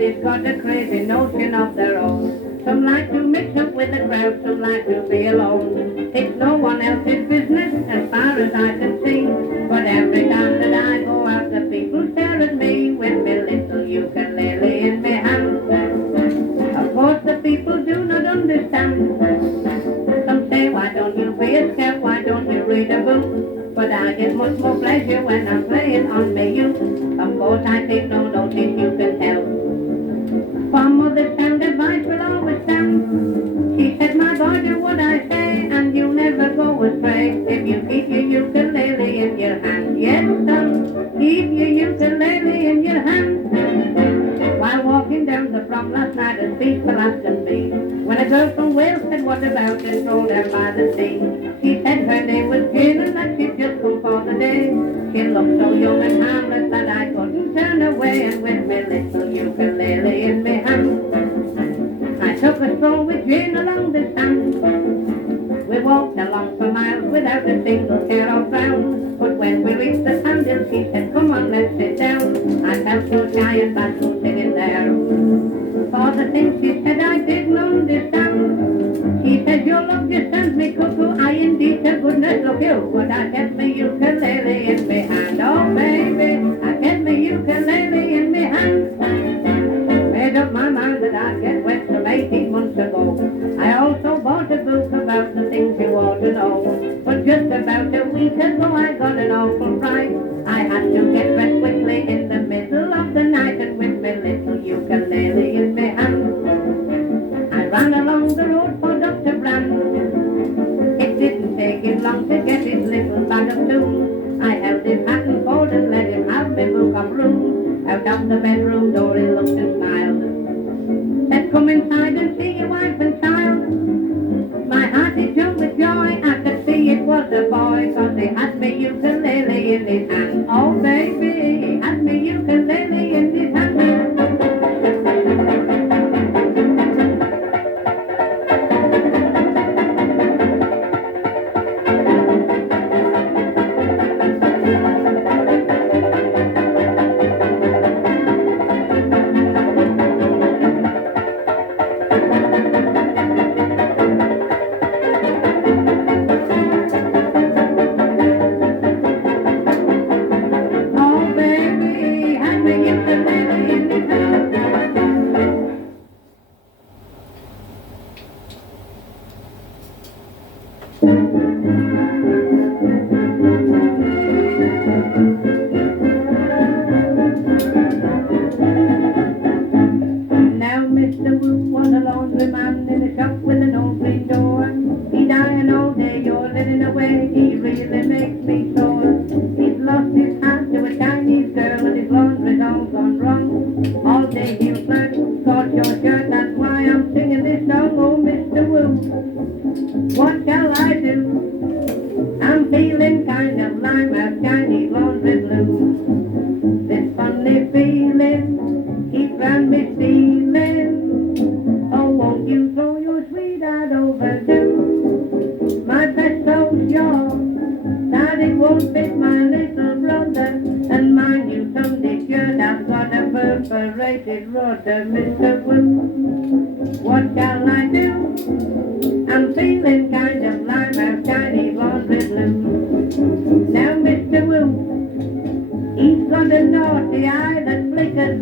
Everybody's got a crazy notion of their own. Some like to mix up with the crowd, some like to be alone. It's no one else's business as far as I can see. But every time that I go out, the people stare at me with my little ukulele in my hand. Of course the people do not understand. Some say, why don't you be a scout, why don't you read a book? But I get much more pleasure when I'm playing on my uke. Of course I take no notice, you can tell. For mother's sound advice will always stand. She said, my boy, do what I say, and you'll never go astray if you keep your ukulele in your hand. Yes, son, keep your ukulele in your hand. While walking down the prom last night, as peaceful as can be, when a girl from Wales said, what about, and told her by the sea. She said her name was Jane and that she'd just come for the day. She looked so young and harmless that I couldn't turn away, and with my little ukulele in my hand, I took a stroll with Jane along the sand. We walked along for miles without a single care or frown. But when we reached the sandhill, she said, come on, let's sit down. I felt so shy and bashful sitting there. For the things she said I didn't understand. She said, your love just sends me cuckoo. I indeed to goodness look you. But I kept my ukulele in my hand. Oh baby, I kept my ukulele in my hand. Made up my mind that I'd get wet some 18 months ago. I also bought a book about the things you ought to know. But just about a week ago I got an awful fright. I had to get dressed quickly in the middle of the night, and with my little ukulele in my hand, I ran along the road for Dr. Brand. It didn't take him long to get his little bag of tools. I held his hat and coat and let him have my book of rules. Out of the bedroom door he looked and smiled, said, come inside and see your wife and child. My heart is jumped with joy, I could see it was a boy, cause he had me ukulele in his hand. Oh baby, he had me ukulele in his hand. Now Mr. Wu was a laundryman in a shop with an old green door. He dying all day, you're living away, he really makes me sore. He's lost his heart to a Chinese girl and his laundry's all gone wrong. All day he'll flirt, scorch your shirt, that's why I'm singing this song. Oh Mr. Wu, what shall I do? I'm feeling kind of lime out Chinese laundry blue. This funny feeling keeps round me stealing. Oh, won't you throw your sweetheart over too? My best so sure that it won't fit my little brother. And mind you, someday sure I've got a perforated rudder. Mr. Wu, what shall I do? I'm feeling kind of lime out Chinese laundry blue. Now Mr. Wu, he's got a naughty eye that flickers.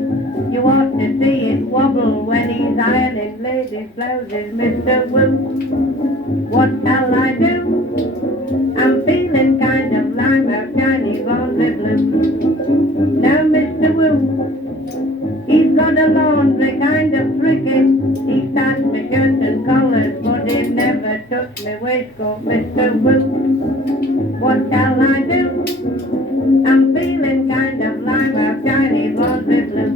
You ought to see it wobble when he's ironing ladies' blouses. Mr. Wu, what shall I do? I'm feeling kind of lime out Chinese laundry blue. Now Mr. Wu, he's got a laundry kind of tricky. He starts my shirts and collars, but he never touched my waistcoat. Mr. Wu, what shall I do? I'm feeling kind of lime out Chinese laundry blue.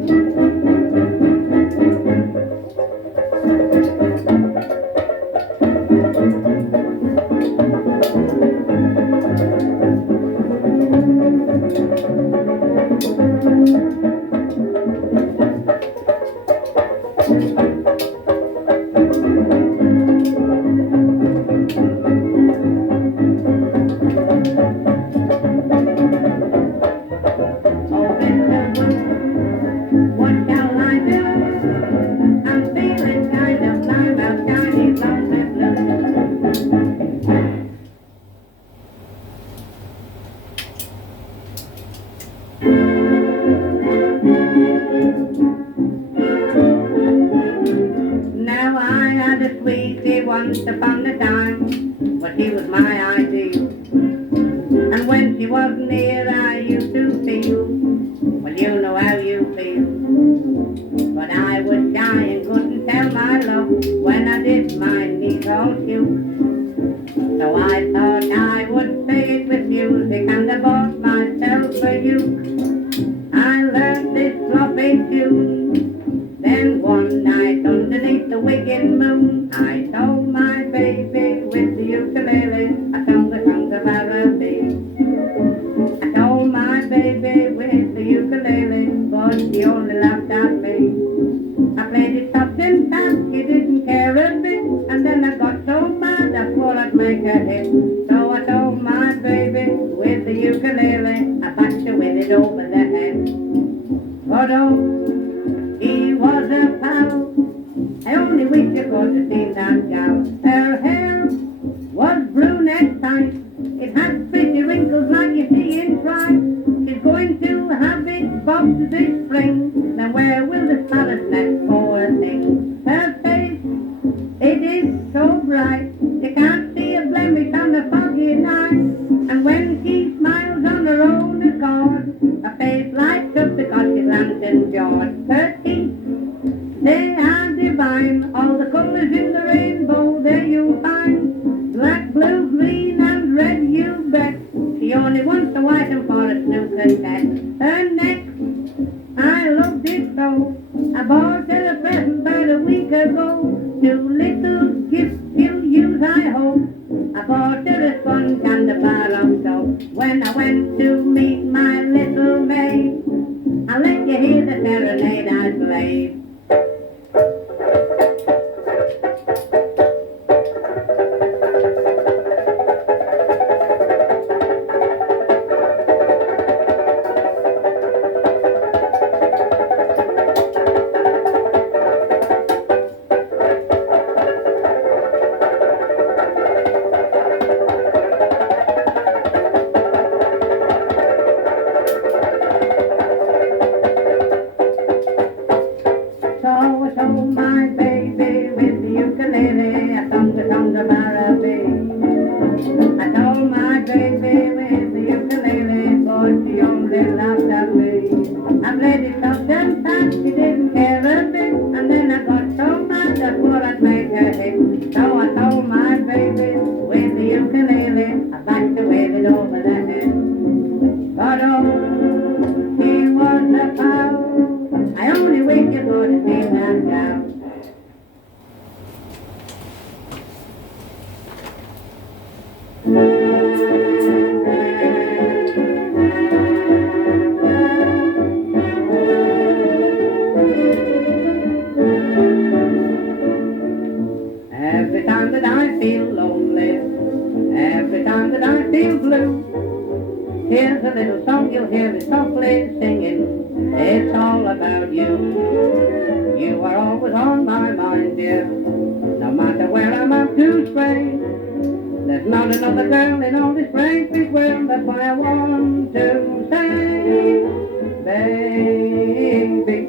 What shall I do? a sweetie once upon a time, but she was my ideal. And when she wasn't here, I used to feel, well, you know how you feel. But I was shy and couldn't tell my love when I did my knees all cute. So I thought I would say it with music, and I bought myself a uke. I learned this sloppy tune. Then one night underneath the waking moon, I told my baby with the ukulele, I sung the songs of R&B. I told my baby with the ukulele, but she only laughed at me. I played it soft and fast, she didn't care a bit, and then I got so mad I swore I'd make a hit. So I told my baby with the ukulele, I bashed her with it over the head. But oh, he was a pal. I only wish you could have seen that gal. Her hair was brunette tight. It had pretty wrinkles like you see in pride. She's going to have it bobbed this spring. Now where will the spallers nest, poor thing? Her face, it is so bright. You can't see a blemish on a foggy night. And when she smiles on her own accord, her face lights up because she's lantern George. Her teeth, they are divine. All the colors in the rainbow there you'll find. Black, blue, green and red you bet. She only wants the white and for a snooker set. Her neck, I loved it so. I bought her a present about a week ago. 2 little gifts she'll use, I hope. I bought her a sponge and a bar of soap. When I went to meet my little maid, I'll let you hear the serenade I played. So I told my baby with the ukulele, I sung the songs of R&B. I told my baby with the ukulele, but she only laughed at me. I played it soft and fast, she didn't care a bit, and then I got so mad I swore I'd make her hit. So I told my baby with the ukulele, I bashed her with it over the head. But oh, she was a pal. I only wish you could have seen that gal. Every time that I feel lonely, every time that I feel blue, here's a little song you'll hear me softly singing. It's all about you. You are always on my mind, dear. No matter where I'm up to stray, there's not another girl in all this great big world. That's why I want to say, baby,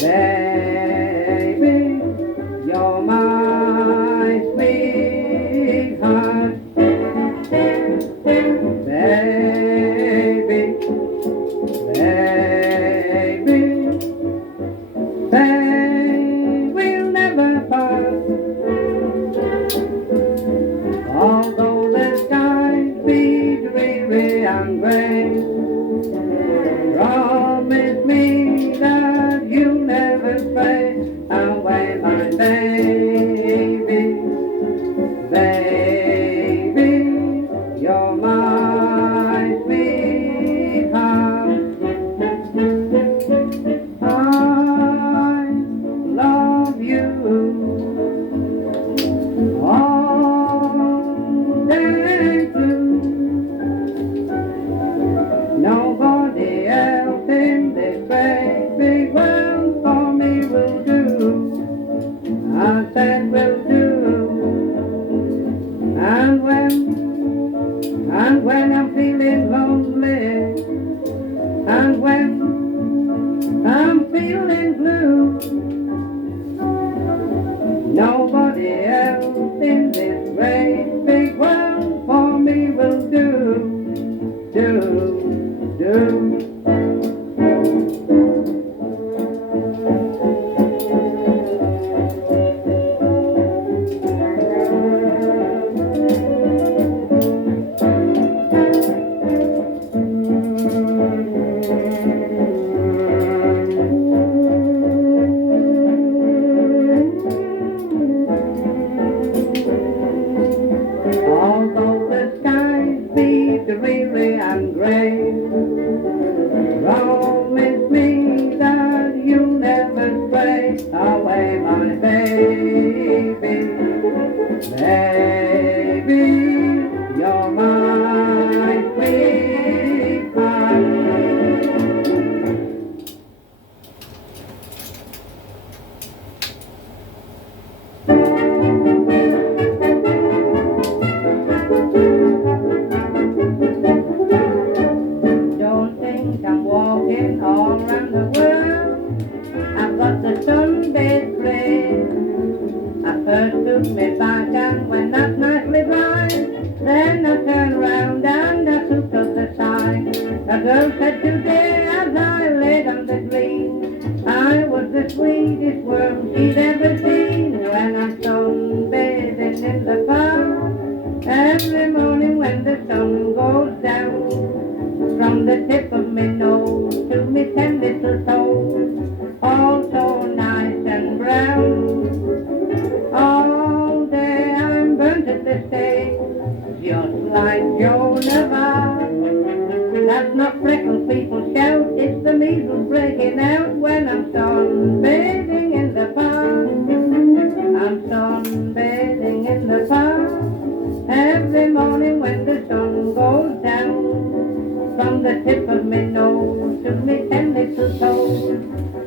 baby, you're my sweetheart. Baby, baby, we'll never part. Although the skies be dreary and gray, promise me that you'll never stray away, my baby. Baby, you're my sweetheart. I love you all day through. Nobody else in this great big world for me will do. I said will do. And when I'm feeling lonely, and when I'm feeling blue, nobody in this great big world for me will do. Although the skies be dreary and grey, promise me that you'll never stray away, my baby. Baby, you're my sweetheart. Don't think I'm walking all around the world. I've got the sunbathed frame. I first took me back and when that's nicely blind, then I turned round and I took up the sign. The girl said today as I laid on the green, I was the sweetest worm she'd ever seen. When I'm sunbathing in the park, every morning when the sun goes down, from the tip of my nose to my 10 little toes, all so nice and brown. All day I'm burnt at the stake, just like Joan of Arc. That's not freckles people shout, it's the measles breaking out when I'm sunbathing in the park. I'm sunbathing in the park, every morning when the sun goes down, from the tip of my nose to my 10 little toes,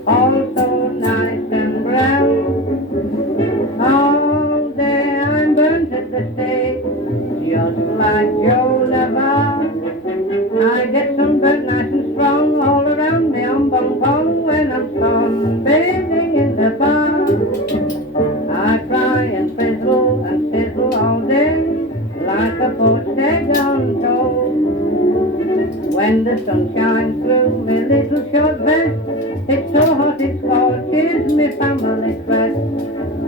all so nice and brown. All day I'm burnt at the stake, just like Joan of Arc. I get sunburnt nice and strong all around me on Bong Pong when I'm sunbathing in the park. I cry and fizzle and sizzle all day like a poached egg on toast. When the sun shines through my little short vest, it's so hot it scorches me family crest.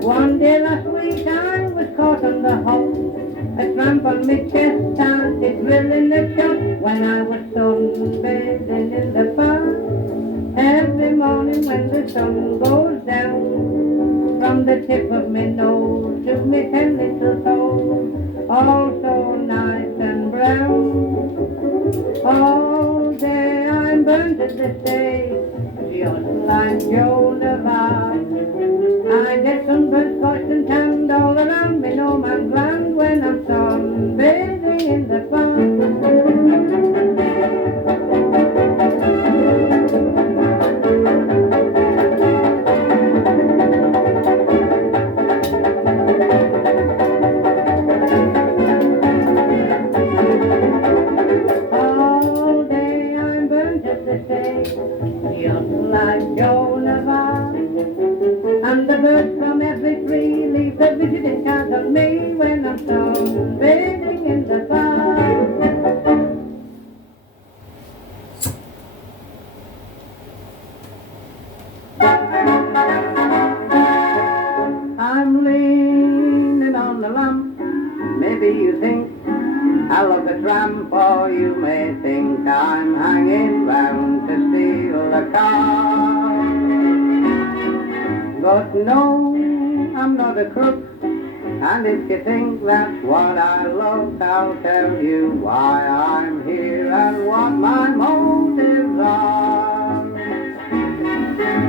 One day last week I was caught on the hop, a tramp on my chest started drilling the shot when I was sunbathing in the park. Every morning when the sun goes down, from the tip of my nose to my 10 little toes, all so nice and brown. All day I'm burnt at the stake, just like Joan of Arc. I get sunburned, scorched and tanned all around me, no man's land when I'm sunbathing in the park. All day I'm burnt at the stake, just like Joan of Arc. And the birds from every tree leave their visiting cards on me when I'm sunbathing in the park. I'm leaning on the lamp, maybe you think I look a tramp, or you may think I'm hanging round to steal a car. But no, I'm not a crook, and if you think that's what I love, I'll tell you why I'm here and what my motives are.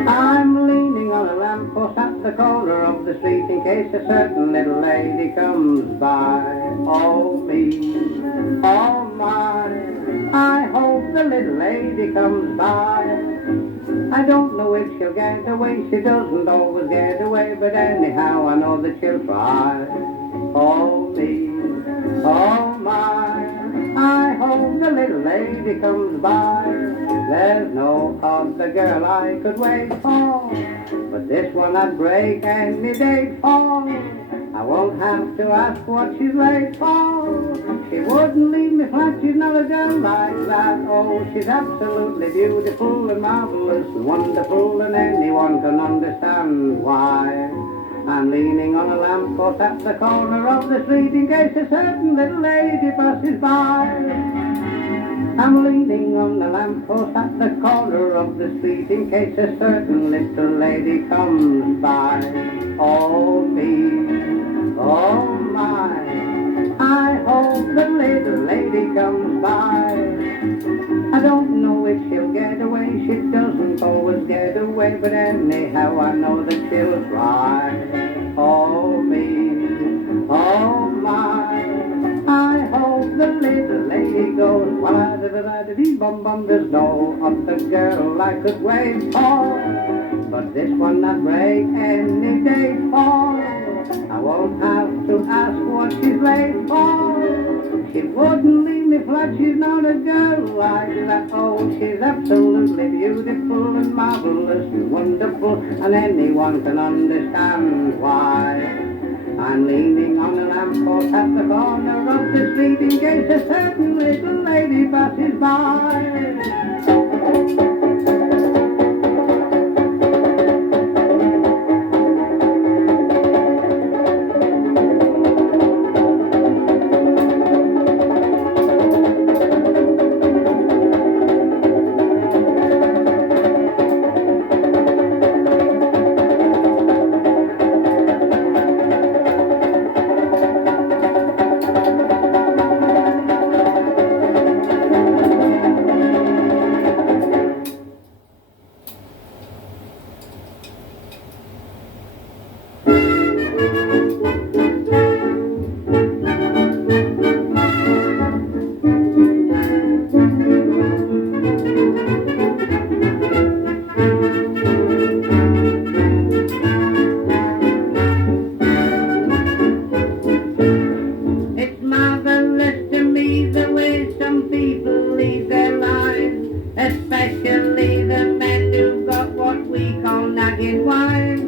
I'm leaning on a lamppost at the corner of the street in case a certain little lady comes by. Oh me, oh my, I hope the little lady comes by. I don't know if she'll get away, she doesn't always get away, but anyhow I know that she'll try. Oh me, oh my, I hope the little lady comes by. There's no other girl I could wait for, but this one I'd break any day for. I won't have to ask what she's late for. She wouldn't leave me flat, she's not a girl like that. Oh, she's absolutely beautiful and marvelous and wonderful, and anyone can understand why. I'm leaning on a lamppost at the corner of the street in case a certain little lady passes by. I'm leaning on the lamppost at the corner of the street in case a certain little lady comes by. Oh me, oh my, I hope the little lady comes by. I don't know if she'll get away, she doesn't always get away, but anyhow I know that she'll try. Oh me, oh my, I hope the little lady goes. Bum, there's no other girl I could wait for, but this one I'd break any day for. I won't have to ask what she's late for. She wouldn't leave me flat, she's not a girl like that. Oh, she's absolutely beautiful and marvelous and wonderful, and anyone can understand why. I'm leaning on a lamppost at the corner of the street in case a certain little lady passes by. Especially the men who've got what we call nagging wives.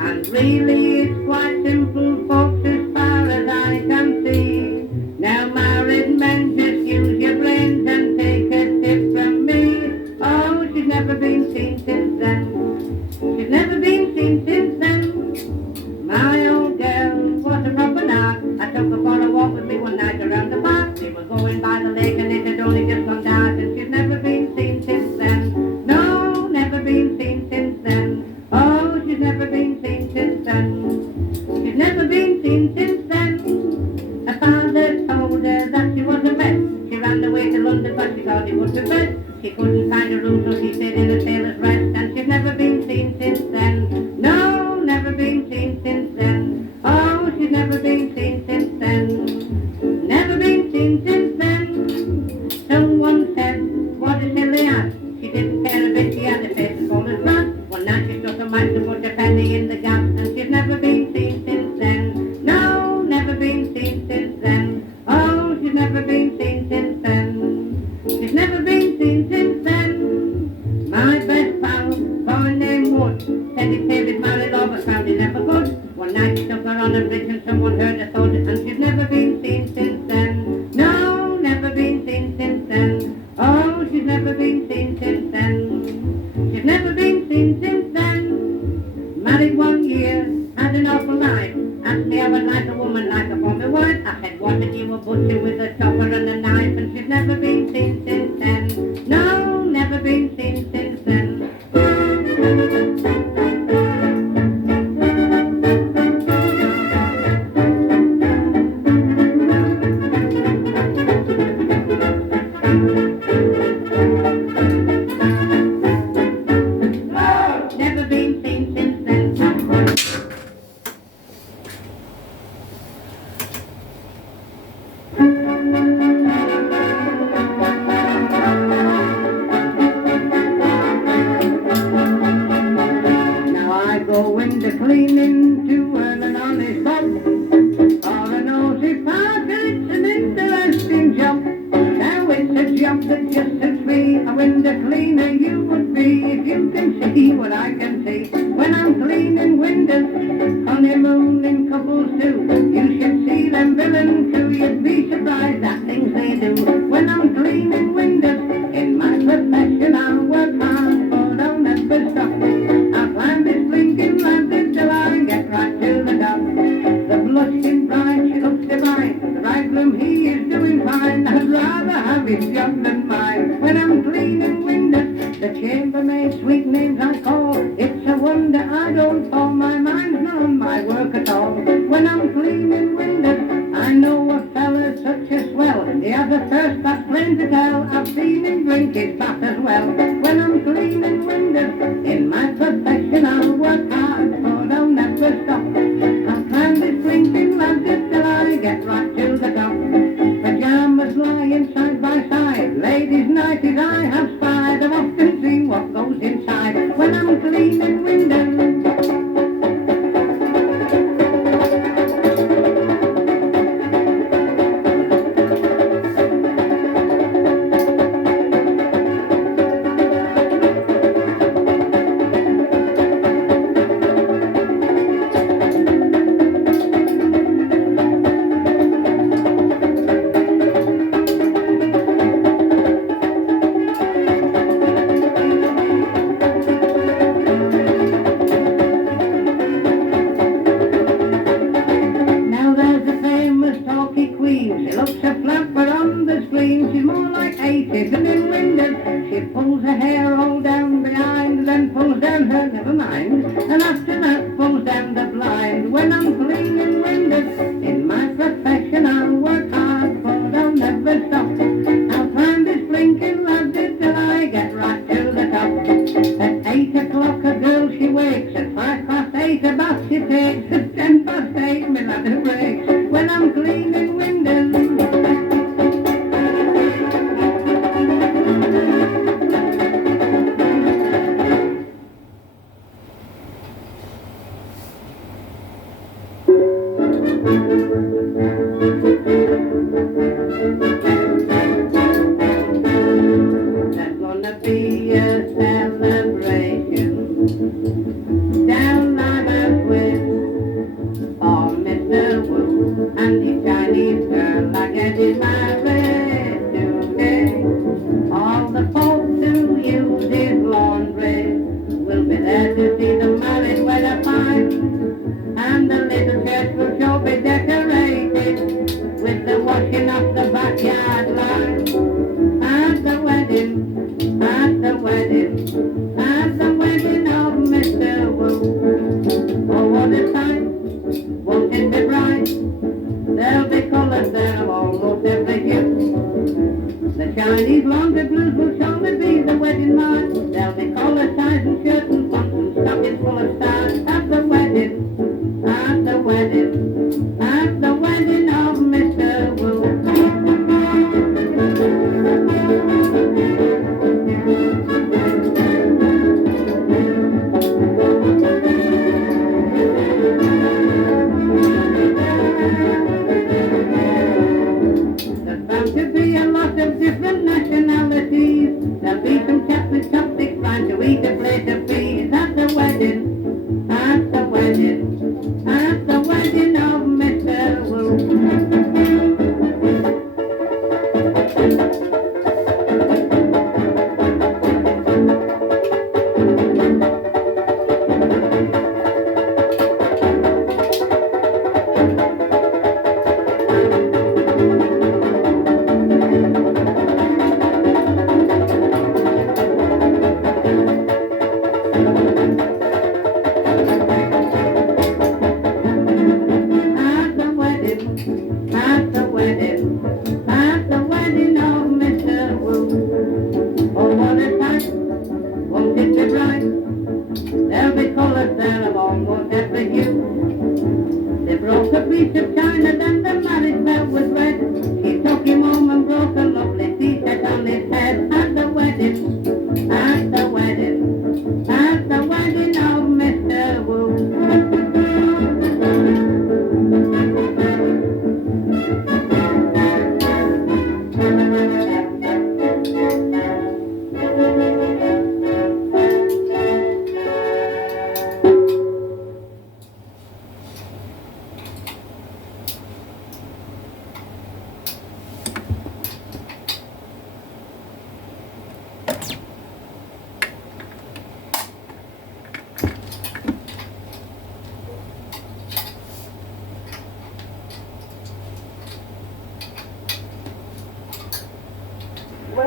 And really it's quite simple, folks, as far as I can see. Now married men, just use your brains and take a tip from me. Oh, she's never been seen since then. She's never been seen since then. My old girl was a proper nark. I took her for a walk with me one night around the park. We were going by the lake and it had only just gone dark, and she's never been seen since then. No, never been seen since then. Oh, she's never been seen since then. She's never been seen since then. Her father told her that she was a mess. She ran away to London but she thought it would be best. She couldn't find a room so she stayed in a sailor's rest, and she's never been seen since then. No, never been seen since then. Oh, she's never been seen since then. Never been seen since then. Someone said, what a silly ass. She didn't care a bit, she had a face as cold as glass. One night she struck a match to put a penny in the gas, and she's never been seen since then. No, never been seen since then. Oh, she's never been seen since then. She's never been seen since then. My best pal, boy named Wood, said he'd save his married love, but found he never could. One night he took her on a bridge and someone heard her thud, and she's never been seen since then. No, never been seen since then. Oh, she's never been seen since then. She's never been seen since then. Married 1 year, had an awful life. Asked me I would like a woman like a former wife. I said, what if you were butcher with a chopper and a knife? And she's never been seen since then. No, never been seen since then. Go into cleaning to earn an honest buck. Or a nosy parker, it's an interesting job. Now it's a job that just suits me. A window cleaner you would be if you can see what I can see. When I'm cleaning windows, honeymooning couples too. You should see them villains too. You'd be surprised at things they do. When I'm cleaning windows in my profession, I'll work hard, but I'll never stop. I'll climb this blinking ladder till I get right to the top. The blushing bride, she looks divine. The bridegroom, he is doing fine. I'd rather have his job than mine. When I'm cleaning windows, the chambermaid, sweet names I call. It's a wonder I don't fall. My mind's not on my work at all. When I'm cleaning windows, I know a fella's such a swell. He has a thirst that's plain to tell. I've seen him drink his bath as well. When I'm cleaning windows in my profession, I'll work hard, but I'll never stop. I'll climb this blinking ladder till I get right to the top. Pajamas lying side by side, ladies' nighties I have spied. I've often seen what goes inside when I'm cleaning windows.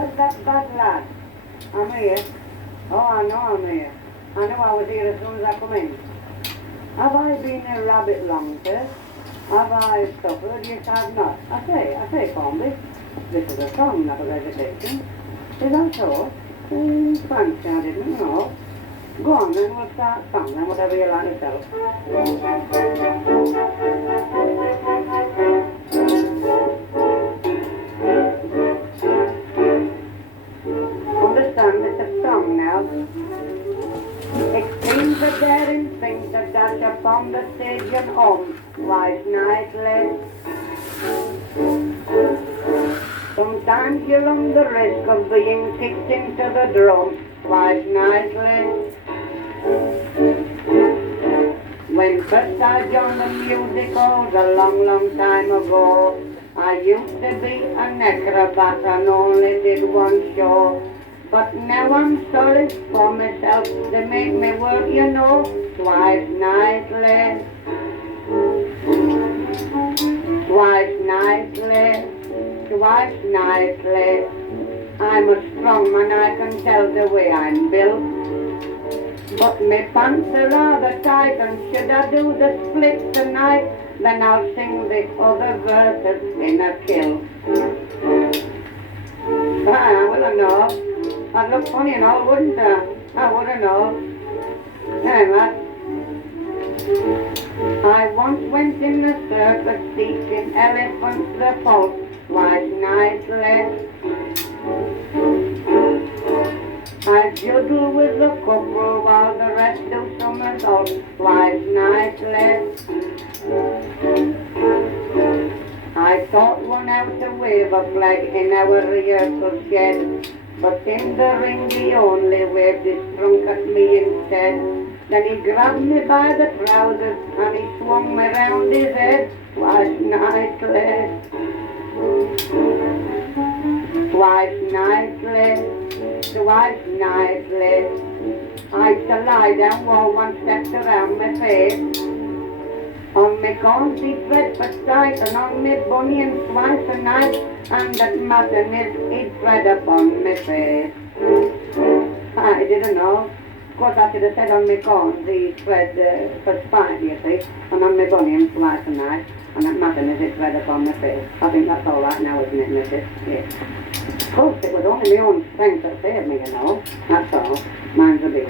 heard that bad lad? I'm here. Oh, I know I'm here. I know I was here as soon as I come in. Have I been a rabbit long, sir? Have I suffered? Yes, I've not. I say, Formby, this is a song, not a recitation. Is that so? Fancy, I didn't know. Go on then, we'll start song then, whatever you like to tell. Understand, it's a song now. It seems a daring thing to dash upon the stage and home twice nightly. Sometimes you run the risk of being kicked into the drum twice nightly. When first I joined the music halls a long, long time ago, I used to be an acrobat and only did one show. But now I'm sorry for myself, they make me work, you know, twice nightly. Twice nightly, twice nightly. I'm a strong man, I can tell the way I'm built. But me pants are rather tight, and should I do the split tonight, then I'll sing the other verses in a kill. I wouldn't know. I'd look funny and all, wouldn't I? I wouldn't know. Anyway, I once went in the circus teaching elephants the pulse twice nightly. I juggle with the couple while the rest do somersaults twice nightly. I taught one how to wave a flag in our rehearsal shed, but in the ring he only waved his trunk at me instead. Then he grabbed me by the trousers and he swung me round his head twice nightly. Twice nightly, twice nightly. I used to lie down while one stepped around my face. On me corns he thread for sight, and on me bunions twice a night, and that mutton is he'd thread upon me face. I didn't know. Of course I should have said on me corns he thread for spite, you see, and on me bunions twice a night, and that mutton is he'd thread upon my face. I think that's all right now, isn't it, missus? Yes. Of course it was only my own strength that saved me, you know. That's all. Mine's a beer.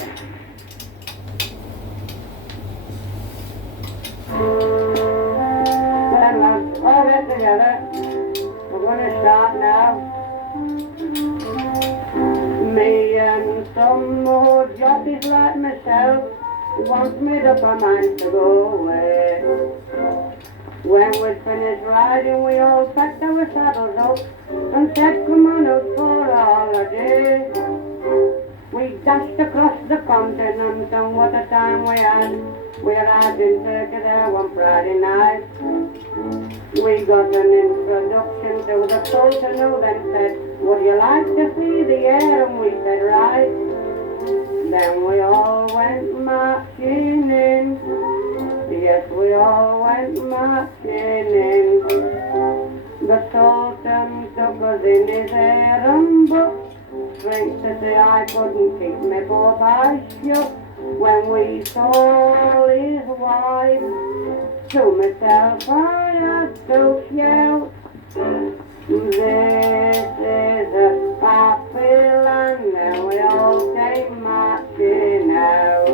Well, lads, all get together. We're going to start now. Me and some more jockeys like myself want made up our minds to go away. When we'd finished riding, we all packed our saddles up and said, come on out for a holiday. We dashed across the continent, and what a time we had. We arrived in Turkey there one Friday night. We got an introduction to the Sultan, who then said, would you like to see the air? And we said, right. Then we all went marching in. Yes, we all went marching in. The Sultan took us in his harem book. Strength to say I couldn't keep me both eyes shut when we saw his wife. To myself I had to shout, this is a happy land, and we all came marching out.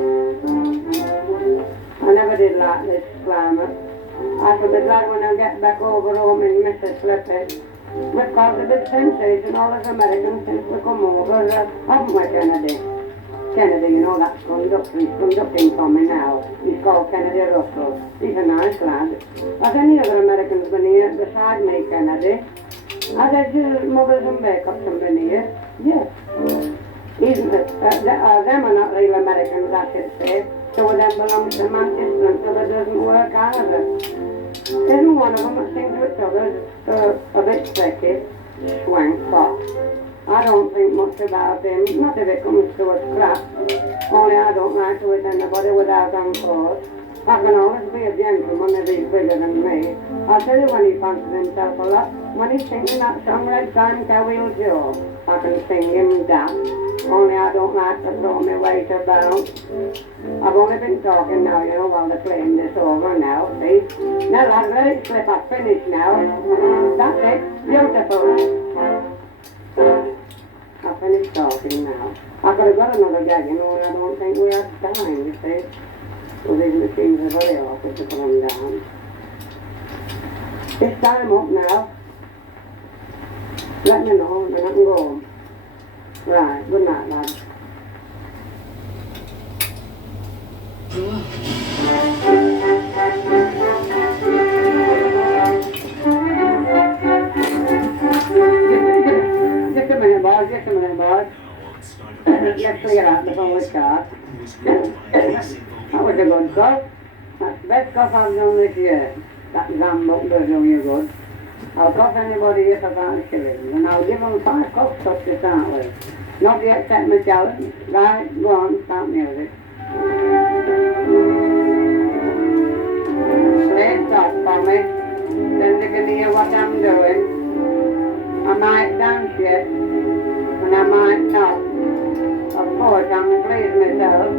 I never did like this climate. I shall be glad when I get back over home in Mississippi. We've caused a big sensation, all as Americans, since we come over, haven't we, Kennedy? Kennedy, you know, that's conducting for me now. He's called Kennedy Russell. He's a nice lad. Has any other Americans been here beside me, Kennedy? Has Edge's mothers and Backups been here? Yes. Isn't it? Them are not real Americans, I should say. Two of them belong to Manchester, and so that doesn't work either. Isn't one of them that sings to each other a bit tricky, swank pop. I don't think much about him, not if it comes to a scrap. Only I don't like to hit anybody without on course. I can always be a gentleman if he's bigger than me. I'll tell you when he fancies himself a lot. When he's singing that song, Red Time Cowheel Joe, I can sing him that. Only I don't like to throw my weight about. I've only been talking now, you know, while they're playing this over now, see? Now, lads, let it slip. I've finished now. That's it. Beautiful. I've finished talking now. I could have got another gag, you know, and I don't think we have time, you see. So these machines are very awkward to put them down. This time up now. Let me know and I can go home. Right, good night, lads. Just a minute, boys, just a minute, boys. Let's clear out the forward car. That was a good cough. That's the best cough I've done this year. That Zambuck does do you good. I'll cough anybody if I can't shillings, and I'll give them 5 cough stops to start with. Nobody accept my challenge. Right, go on, start music. Play it soft for me, then they can hear what I'm doing. I might dance yet, and I might not. Of course, I'm pleased myself.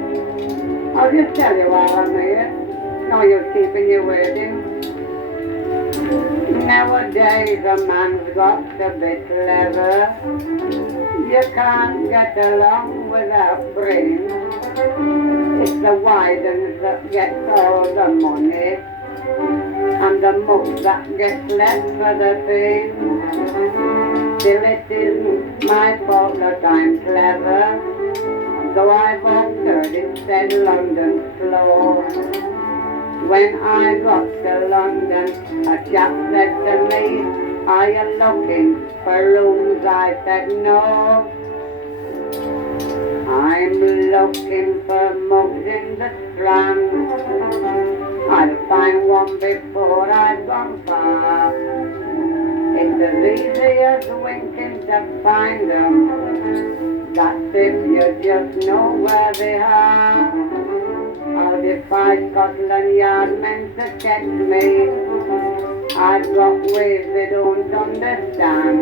I'll just tell you while I'm here. No use keeping you waiting. Nowadays a man's got a bit clever. You can't get along without brains. It's the wise ones that get all the money, and the mooks that get left for the pain. Still it isn't my fault that I'm clever, though I've often heard it said London's slow. When I got to London, a chap said to me, "Are you looking for rooms?" I said, "No. I'm looking for mugs in the Strand. I'll find one before I've gone far. It's as easy as winking to find them. That's if you just know where they are. I'll defy Scotland Yard men to catch me. I've got ways they don't understand.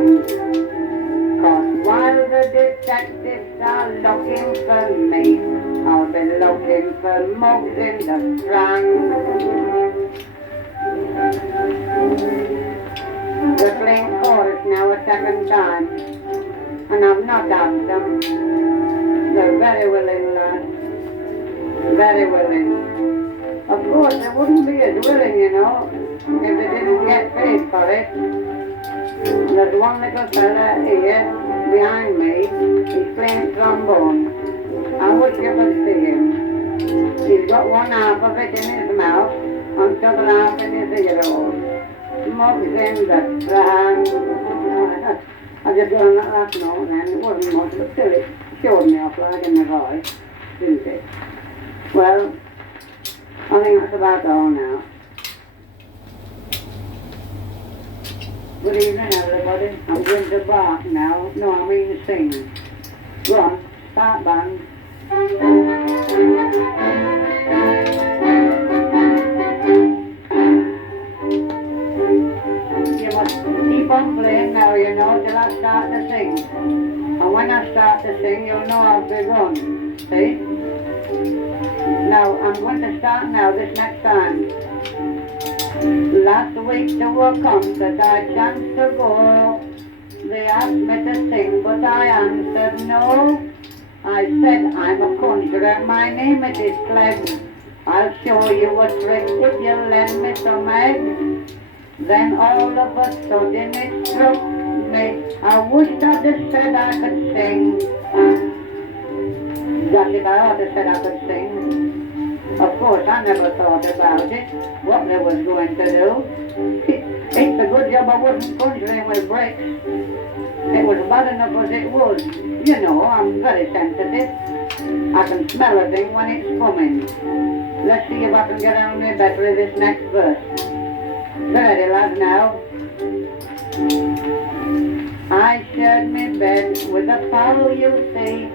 'Cause while the detectives are looking for me, I'll be looking for mugs in the Strand." They're playing chorus now a second time, and I've not asked them. They're very willing, lads. Very willing. Of course, they wouldn't be as willing, you know, if they didn't get paid for it. There's one little fella here, behind me, he's playing trombone. I wish you could see him. He's got one half of it in his mouth, and the other half in his ear hole. Smokes in the Strand. I just got on that last note then, it wasn't much, but still it showed me off like in my voice, didn't it? Well, I think that's about all now. Good evening, everybody. I'm going to bark now. No, I mean sing. Go on, start band. You must keep on playing now, you know, till I start to sing. And when I start to sing, you'll know I've begun. See? Now, I'm going to start now this next time. Last week to a concert I chanced to go. They asked me to sing, but I answered no. I said, "I'm a conjurer, my name it is Clegg. I'll show you a trick if you lend me some eggs." Then all of a sudden it struck me, I wished I'd have said I could sing. That's it, I ought to have said I could sing. Of course, I never thought about it, what they was going to do. It's a good job I wasn't conjuring with bricks. It was bad enough as it was. You know, I'm very sensitive. I can smell a thing when it's coming. Let's see if I can get on me better with this next verse. Ready, lads, now. I shared me bed with a pal, you see.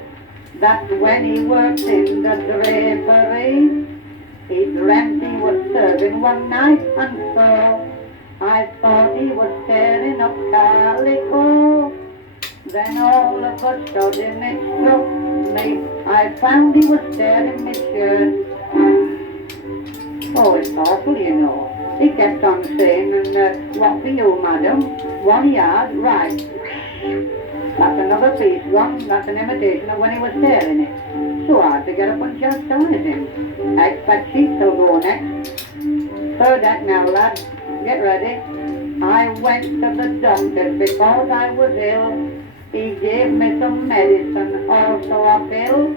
That's when he worked in the drapery. He dreamt he was serving one night, and so I thought he was tearing up calico. Then all of a sudden it struck me, I found he was tearing my shirt. Oh, it's awful, you know. He kept on saying, and what for you, madam? 1 yard, right. That's another piece gone. That's an imitation of when he was tearing it. So hard to get up and chastise him. I expect she'll go next. Heard that now, lad. Get ready. I went to the doctor because I was ill. He gave me some medicine, also a pill.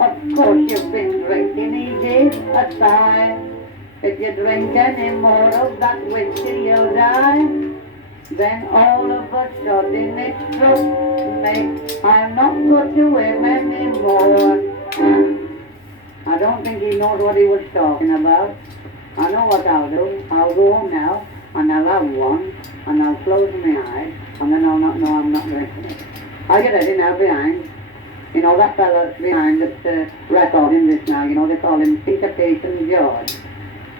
Of course you've been drinking, he gave a sigh. If you drink any more of that whiskey, you'll die. Then all of a sudden it struck me, I'm not good to him anymore. I don't think he knows what he was talking about. I know what I'll do. I'll go home now, and I'll have one, and I'll close my eyes, and then I'll not know I'm not drinking it. Are you ready now behind? You know that fella behind that's recording this now, you know, they call him Peter Payson George.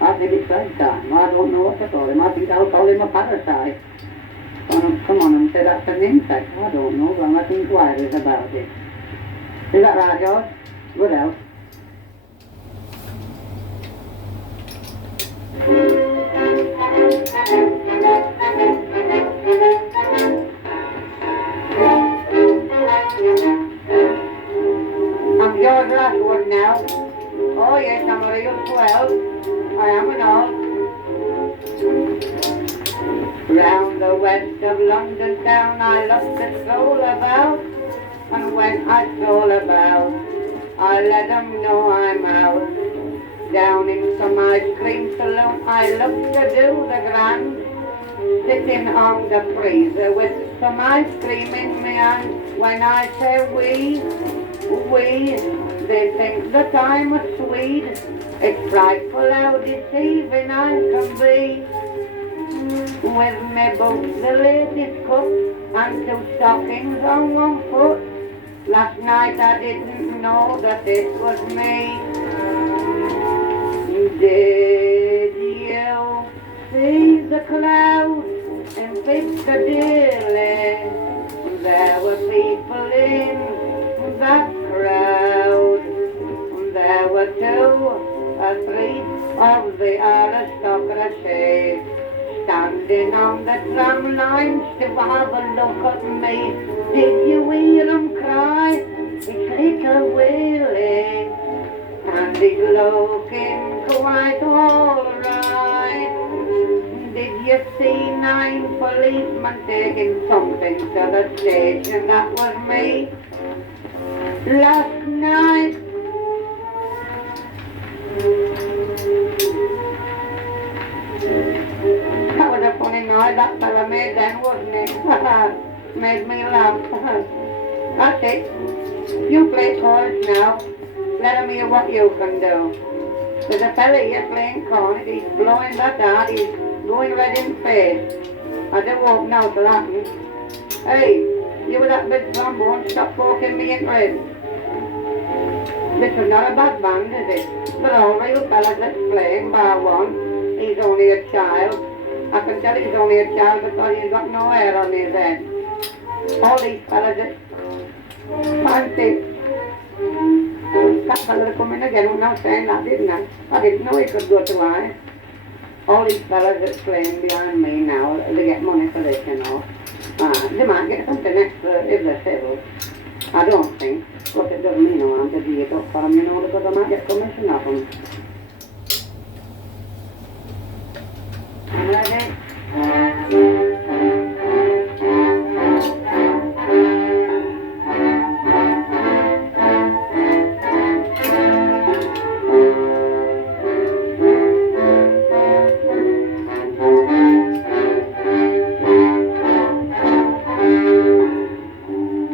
I think it's right time. I don't know what to call him. I think I'll call him a parasite. Come on and say that's an insect. I don't know, but I'll make inquiries about it. Is that right, George? Good help. I'm George Lashwood now. Oh yes, I'm real swell. I am and all. Round the west of London town I love to stroll about. And when I stroll about, I let 'em know I'm out. Down in some ice cream saloon I love to do the grand. Sitting on the freezer with some ice cream in my hand. When I say we, they think that I'm a Swede. It's frightful how deceiving I can be. With my boots the latest cut and 2 stockings on 1 foot. Last night I didn't know that it was me. Did you see the clouds in Piccadilly? There were people in that crowd. There were 2 or 3 of the aristocracy standing on the tram lines to have a look at me. Did you hear 'em cry? It's little Willie, and he's looking quite alright. Did you see 9 policemen taking something to the station? That was me. Last night. That was a funny noise that fella made then, wasn't it? Made me laugh. That's it. You play chorus now. Let 'em hear what you can do. There's a fella here playing cornet. He's blowing that hard. He's going red in the face. I do hope now to happen. Hey, you with that big trombone, stop poking me in red. This is not a bad band, is it? But all real fellas that's playing, bar one. He's only a child. I can tell he's only a child because he's got no hair on his head. All these fellas that fancy. That fella come in again without saying that, didn't I? I didn't know he could go to I. All these fellas that's playing behind me now, they get money for this, you know. They might get something extra if they're civil. I don't think. But it doesn't mean no harm to do it up for them, you know, because I might get commission off them. Ready?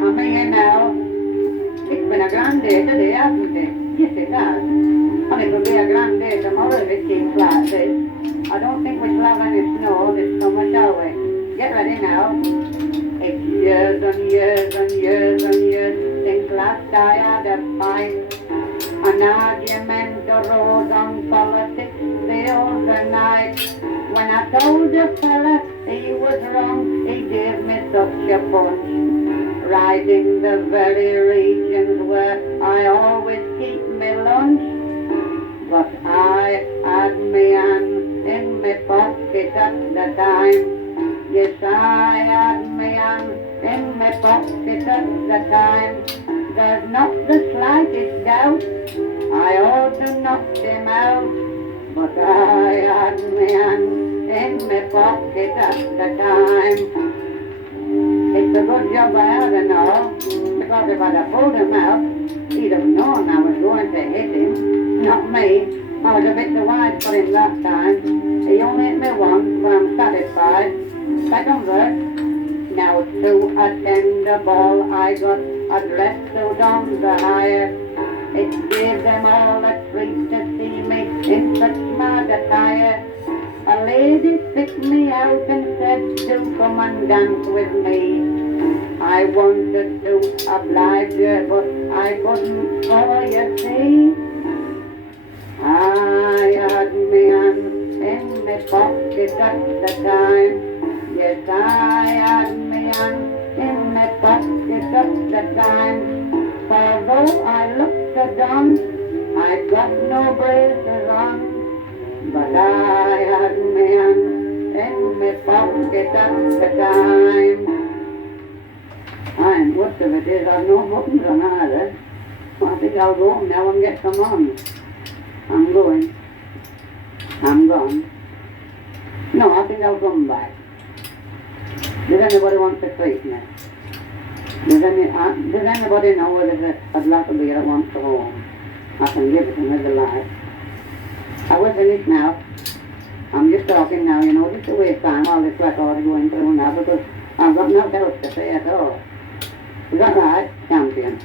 I'm here now. It's been a grand day today, hasn't it? Yes, it has. And it'll be a grand day tomorrow if it keeps like this. I don't think we shall have any snow this summer, shall we? Get ready now. It's years and years and years and years since last I had a fight. An argument rose on politics the other night. When I told the fella he was wrong, he gave me such a punch. Right in the very regions where I always keep me lunch. But I had me hand in my pocket at the time. Yes, I had me hand in my pocket at the time. There's not the slightest doubt I ought to knock him out. But I had me hand in my pocket at the time. It's a good job I had and all, because if I'd have pulled him out, he'd have known I was going to hit him, not me. I was a bit too wide for him that time. He only hit me once, but I'm satisfied. Second verse. Now to attend the ball I got addressed to Don the higher. It gave them all a treat to see me in such smart attire. A lady picked me out and said, do come and dance with me. I wanted to oblige her, but I couldn't, for you see, I had me hand in my pocket at the time. Yes, I had me hand in my pocket at the time. For though I looked a Don, I got no braces on. But I had me hand in my pocket at the time. And worst of it is I've no buttons on either. Well, I think I'll go home now and get some on. I'm going. I'm gone. No, I think I'll come back. Does anybody want to treat me? Does anybody know whether there's a glass of beer that wants to go home? I can give it to them as a life. I will finish now. I'm just talking now, you know, just to waste time, all this record going through now, because I've got nothing else to say at all. Is that right, champion?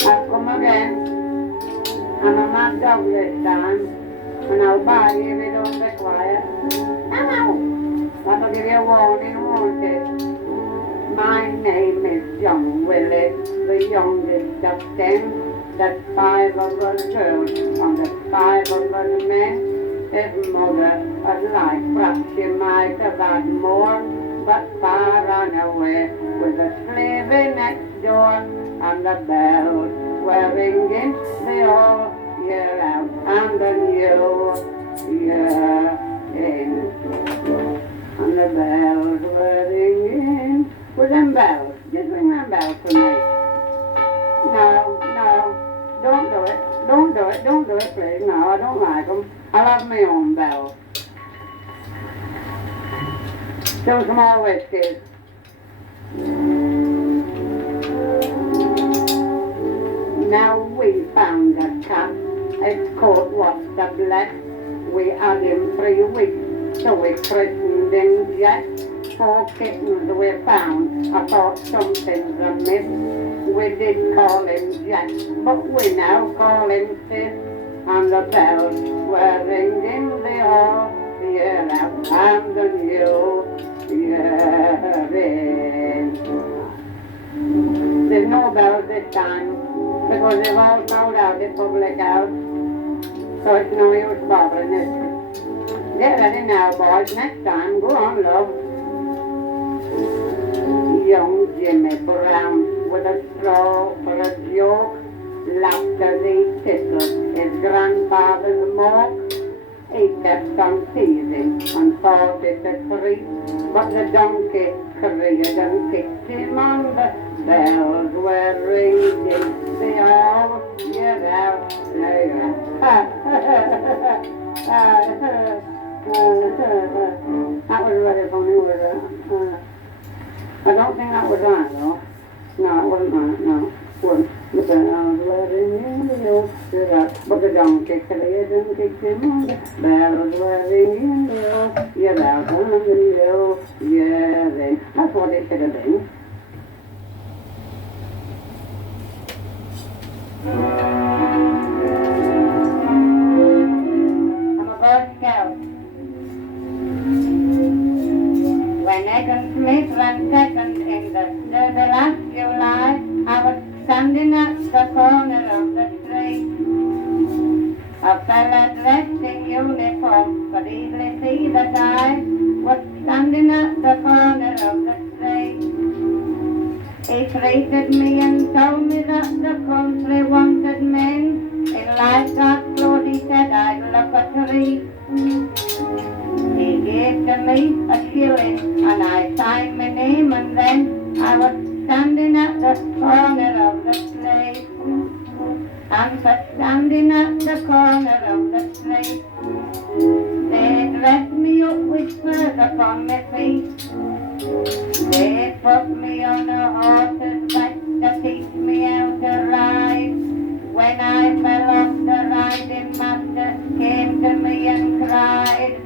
I've come again. I'm a mad dog this time. And I'll buy you if you don't be quiet. Ow! That'll give you a warning, won't it? My name is John Willie, the youngest of 10. There's 5 of us girls and there's 5 of us men. His mother had like perhaps she might have had more, but far on away was a slavey next door, and the bells were ringing the whole year out, and the new year in. And the bells were ringing. With them bells, just ring them bells for me. No, don't do it, don't do it, please. No, I don't like them. I'll have my own bells. Two small whiskies. Now we found a cat, his coat was so black. We had him 3 weeks, so we christened him Jack. 4 kittens we found, I thought something's amiss. We did call him Jack, but we now call him Sis. And the bells were ringing the whole year out, and the new year in. There's no bells this time, because they've all sold out the public house. So it's no use bothering, is it? Get ready now, boys. Next time, go on, love. Young Jimmy Brown, with a straw for a joke, laughed as he tickled his grandfather's moke. He kept on teasing and thought it a treat, but the donkey careered and kicked him on the bells were ringing the whole year out. That was very funny, was it? I don't think that was right, though. No, it wasn't right, no. It wasn't. The bells were ringing the old year out, but the donkey careered and kicked him on the bells were ringing the old year out, and the old year in. That's what it should have been. second Smith ran second in the last July. I was standing at the corner of the street. A fella dressed in uniform could easily see that I was standing at the corner of the street. He treated me and told me that the country wanted men. In light dark clothes he said I'd look a treat. He gave to me a shilling and I signed my name, and then I was standing at the corner of the street. And for standing at the corner of the street, they dressed me up with furs upon my feet. They put me on a horse's back to teach me how to ride. When I fell off, the riding master came to me and cried,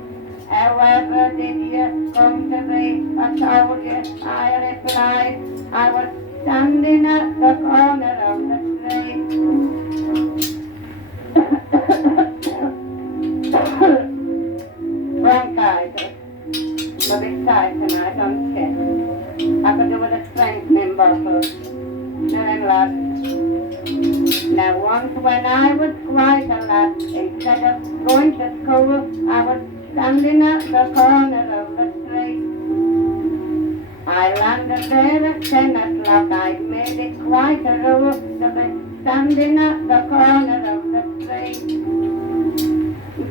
"However did you come to be a soldier?" I replied, "I was standing at the corner of the street." Bronchitis. But it's tight tonight on chest. I could do with a strengthening bottle. Then lad. Now once when I was quite a lad, instead of going to school, I was standing at the corner of the street. I landed there at 10 o'clock. I'd made it quite a rule to be standing at the corner of the street.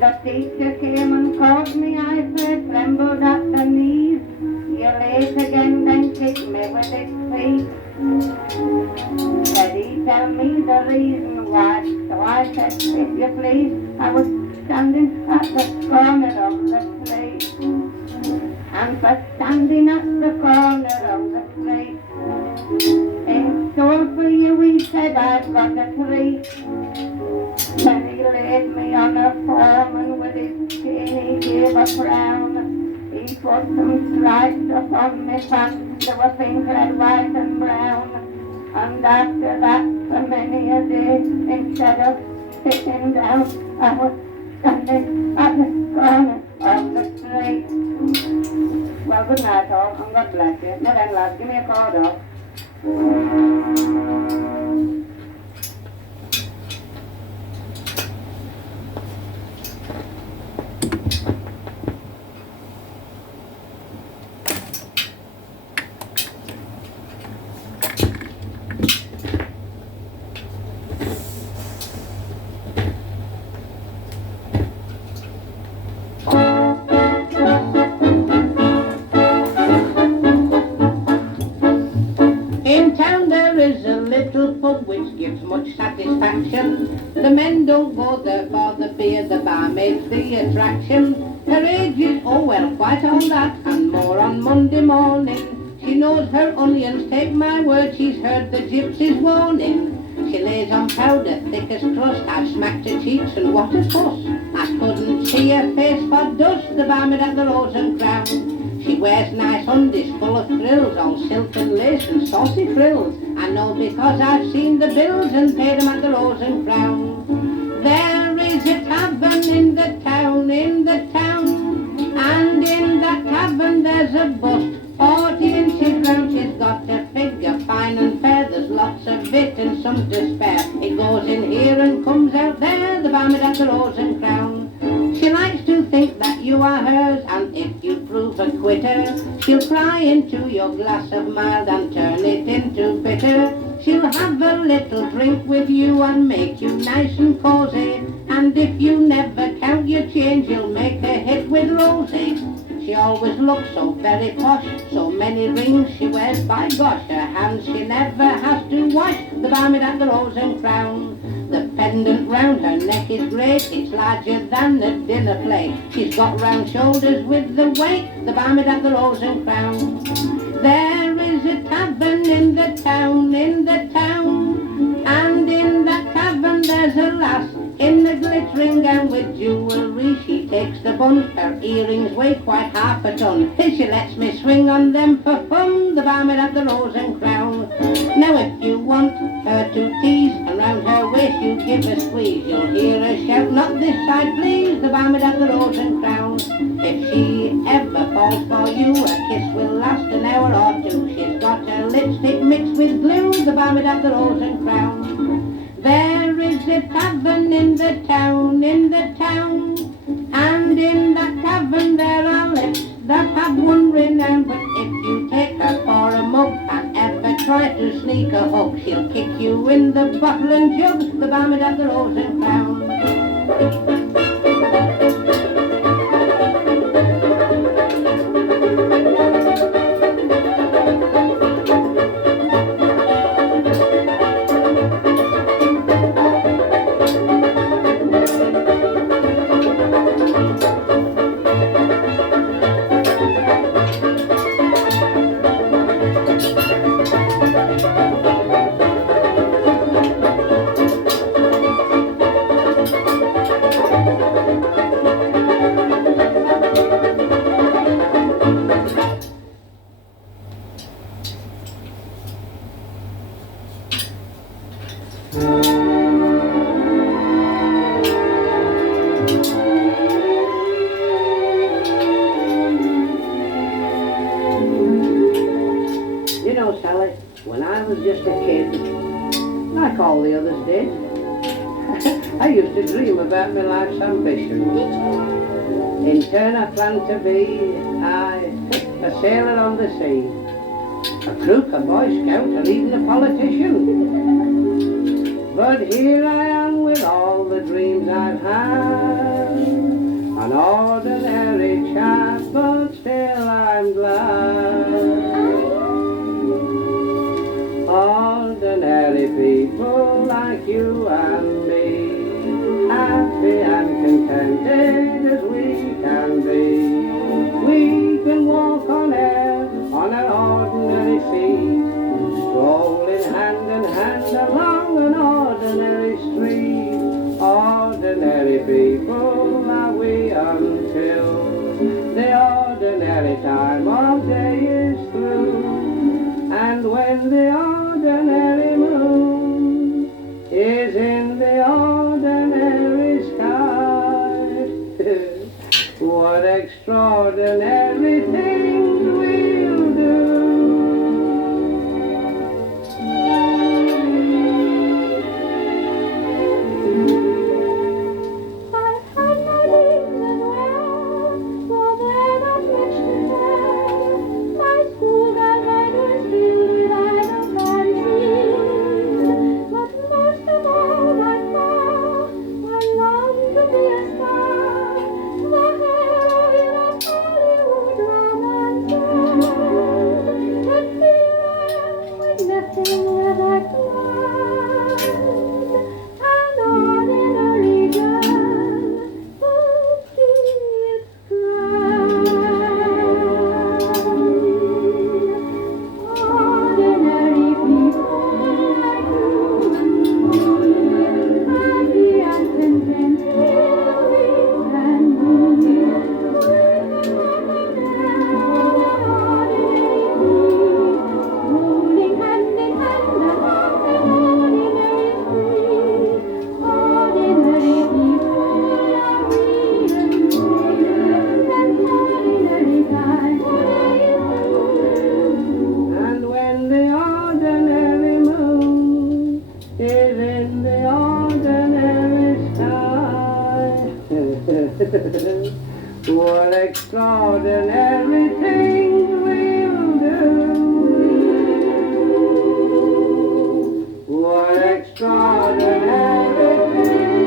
The teacher came and caught me. I first trembled at the knees. You're late again, then kicked me with his feet. Said he tell me the reason why. So I said, if you please, I was standing at the corner of the street. And for standing at the corner of the street, in store for you, he said, I've got a treat. Then he laid me on a form, and with his chin he gave a frown. He put some stripes upon my pants. They were pink, red, white and brown. And after that, for many a day, instead of sitting down, I was standing at the corner of the street. Well, good night all, and God bless you. Now then, lads, give me a card off. The men don't go there for the beer, the barmaid's the attraction. Her age is, oh well, quite all that, and more on Monday morning. She knows her onions, take my word, she's heard the gypsy's warning. She lays on powder, thick as crust, I've smacked her cheeks, and what a fuss. I couldn't see her face for dust, the barmaid at the Rose and Crown. She wears nice undies full of frills, all silk and lace and saucy frills. I know because I've seen the bills and paid them at the Rose and Crown. There is a tavern in the town, and in that tavern there's a bust, 40 inches round. She's got a figure fine and fair, there's lots of it and some to spare. It goes in here and comes out there, the barmaid at the Rose and Crown. She likes to think that you are hers, and if you prove a quitter, she'll cry into your glass of mild and turn it into bitter. She'll have a little drink with you and make you nice and cosy, and if you never count your change, you'll make a hit with Rosie. She always looks so very posh, so many rings she wears, by gosh, her hands she never has to wash, the barmaid at the Rose and Crown. The pendant round her neck is great, it's larger than a dinner plate. She's got round shoulders with the weight, the barmaid at the Rose and Crown. There is a tavern in the town, and in that tavern there's a lass in a glittering gown with jewellery. She takes the buns, her earrings weigh quite half a ton. She lets me swing on them for fun, the barmaid at the Rose and Crown. Now if you want her to tease, and round her waist you give a squeeze, you'll hear her shout, not this side please, the barmaid at the Rose and Crown. If she ever falls for you, a kiss will last an hour or two. She's got her lipstick mixed with blue, the vomit of the rose and crown. There is a tavern in the town, and in that tavern there are lips that have one renown. But if you take her for a mug and ever try to sneak a hug, she'll kick you in the bottle and jug, the vomit of the rose and crown. You know, Sally, when I was just a kid, like all the others did, I used to dream about my life's ambition. In turn I planned to be a sailor on the sea, a crook, a boy scout, or even a politician. But here I am with all the dreams I've had, an ordinary chap, but still I'm glad. Ordinary people like you and me, happy and contented as we can be. We can walk on air on an ordinary sea, strolling hand in hand along an ordinary street. Ordinary people are we until the ordinary time of day is through. And when the ordinary moon is in the ordinary sky, what extraordinary things we'll do. I've had my dreams as well, for they're not much to tell. My schoolgirl life was filled with idle fancies, but most of all I longed to be a star, the heroine of Hollywood romances. But here I am with nothing that I planned, an ordinary girl, but it's grand. Ordinary people like you and me, happy and content here we can be. We can walk on air on an ordinary sea, strolling hand in hand along an ordinary street. Ordinary people are we and ordinary time And when the ordinary moon is in the ordinary sky, what extraordinary things we'll do. What extraordinary things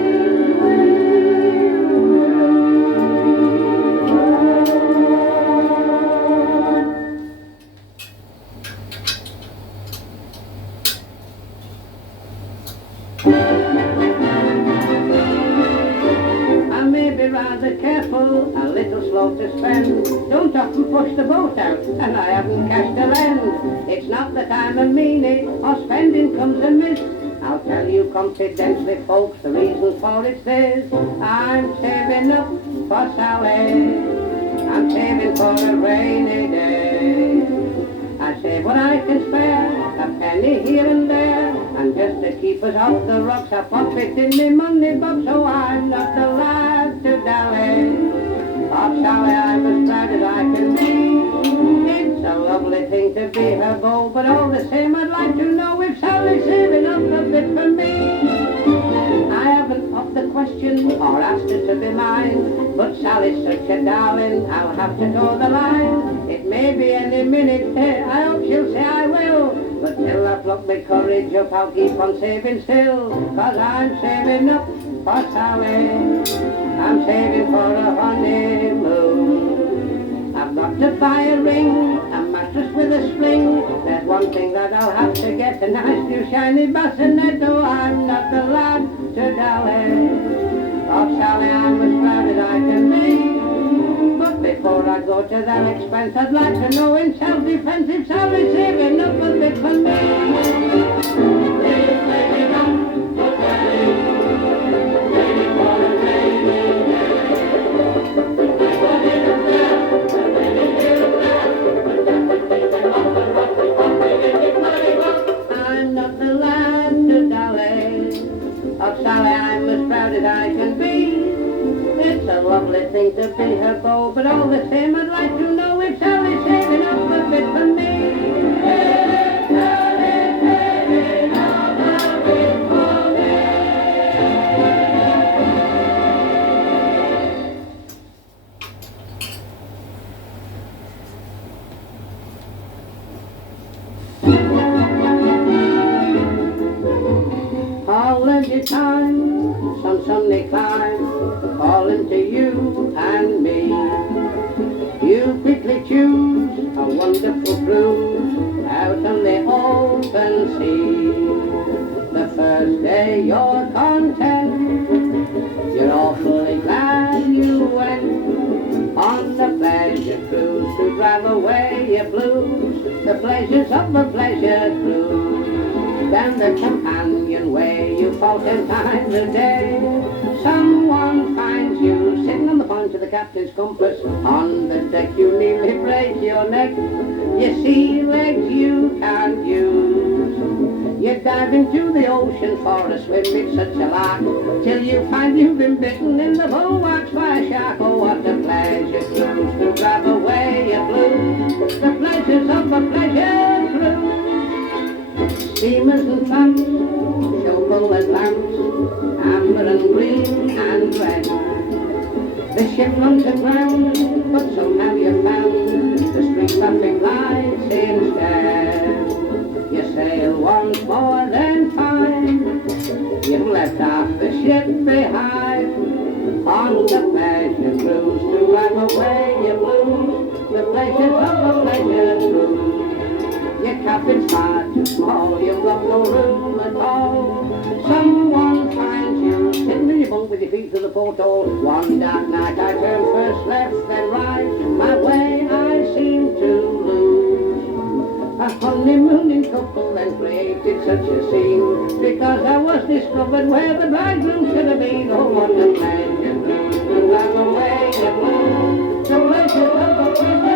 I may be rather careful, a little slow to spend. Don't often push the boat out, and I haven't cash to lend. It's not that I'm a meanie, or spending comes amiss. I'll tell you confidentially, folks, the reason for it's this. I'm saving up for Sally, I'm saving for a rainy day. I save what I can spare, a penny here and there, and just to keep us off the rocks, I put it in me money box, so I'm not the lad to dally. Oh, Sally, I'm as proud as I can be. to be her beau, but all the same I'd like to know if Sally's saving up a bit for me. I haven't popped the question or asked her to be mine, but Sally's such a darling, I'll have to toe the line. It may be any minute, I hope she'll say I will, but till I pluck my courage up, I'll keep on saving still, 'cause I'm saving up for Sally. I'm saving for a honeymoon. I've got to buy a ring, a mattress with a spring. There's one thing that I'll have to get, a nice new shiny bassinet. Oh, I'm not the lad to dally. Of Sally I'm as proud as I can be. But before I go to that expense, I'd like to know in self-defense if Sally's saving up a bit for me. Sally, I'm as proud as I can be. It's a lovely thing to be her beau, but all the same I'd like to know if Sally's saving up a bit for me. Sally's saving up a bit for me. I'll lend you time, some Sunday climb, calling to you and me. You quickly choose a wonderful cruise out on the open sea. The first day you're content, you're awfully glad you went on the pleasure cruise to drive away your blues, the pleasures of a pleasure cruise. Down the companionway you fall 10 times a day. Someone finds you sitting on the point of the captain's compass. On the deck you nearly break your neck. You see legs you can't use. You dive into the ocean for a swim, it's such a lark, till you find you've been bitten in the bulwarks by a shark. Oh, what a pleasure cruise to drive away your blues, the pleasures of a pleasure cruise. Steamers and tramps, show-coloured lamps, amber and green and red. The ship runs aground, but somehow you found the street traffic lights instead. You sail once more then find you've left half the ship behind. On the pleasure cruise to drive away your blues, the pleasures of a pleasure cruise. Your cabin's far too small, you've got no room at all. Someone finds you sitting in your bunk with your feet to the porthole. One dark night I turned first left, then right. My way I seem to lose. A honeymooning couple then created such a scene, because I was discovered where the bridegroom should have been. Oh, what a pleasure cruise to drive away the blues, the pleasures of a pleasure.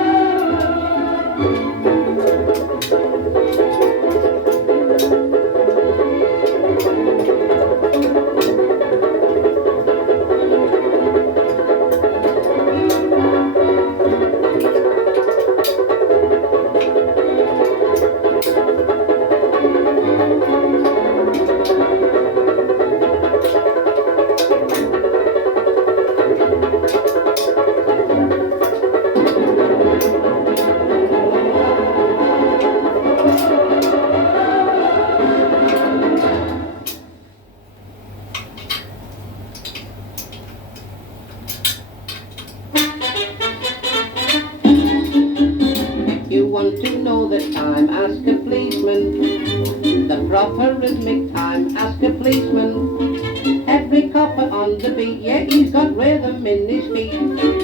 You want to know the time, ask a policeman. The proper rhythmic time, ask a policeman. Every copper on the beat, yeah, he's got rhythm in his feet.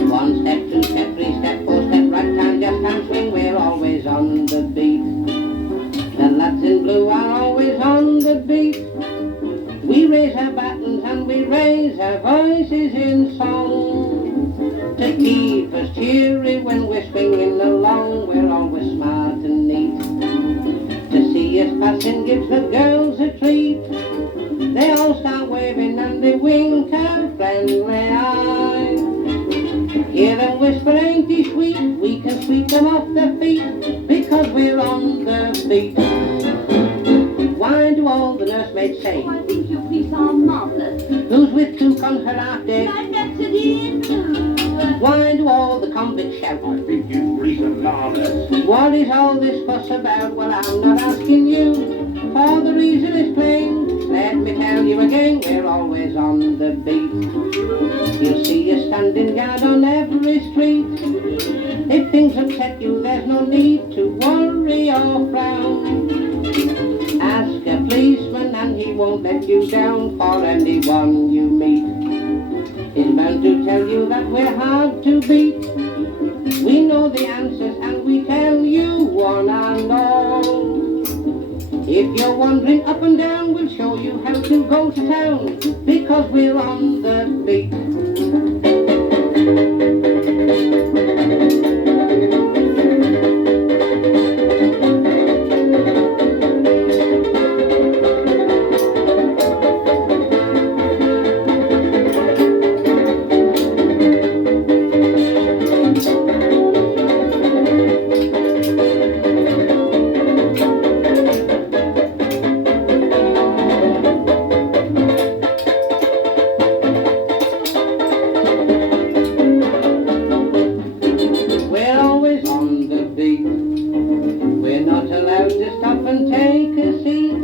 1 step, 2 step, 3 step, 4 step, right hand, just hand swing, we're always on the beat. The lads in blue are always on the beat. We raise our batons and we raise our voices in song. To keep us cheery when we're swinging along, we're always smart and neat. To see us passing gives the girls a treat. They all start waving and they wink a friendly eye. Hear them whisper, ain't he sweet? We can sweep them off their feet, because we're on beat. Why do all the nursemaids say, I think you police are marvellous. who's with two comes her laugh day? Like Rhapsody in Blue. Why do all the convicts shout, I think you police are marvellous. what is all this fuss about? Well, I'm not asking you, for the reason is plain. Let me tell you again, we're always on the beat. You'll see us standing guard on every street. If things upset you, there's no need to worry or frown. Ask a policeman and he won't let you down, for anyone you meet is bound to tell you that we're hard to beat. We know the answers and we tell you one and all. If you're wandering up and down, we'll show you how to go to town, because we're on the beat. We're always on the beat. We're not allowed to stop and take a seat.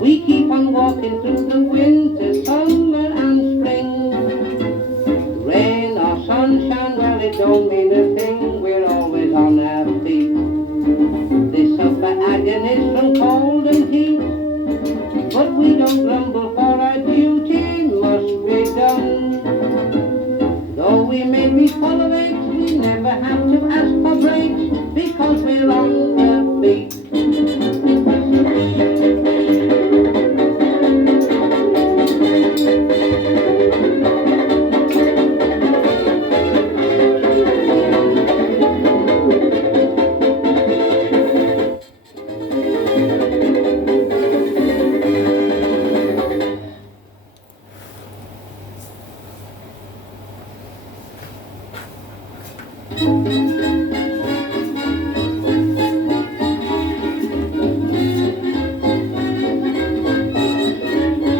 We keep on walking through the winter, summer and spring. Rain or sunshine, well, it don't mean a thing. We're always on our feet. They suffer agonies from cold and heat, but we don't grumble, for our duty must be done. Though we may be full of aches, we never have to ask for breaks, because we're on the beat.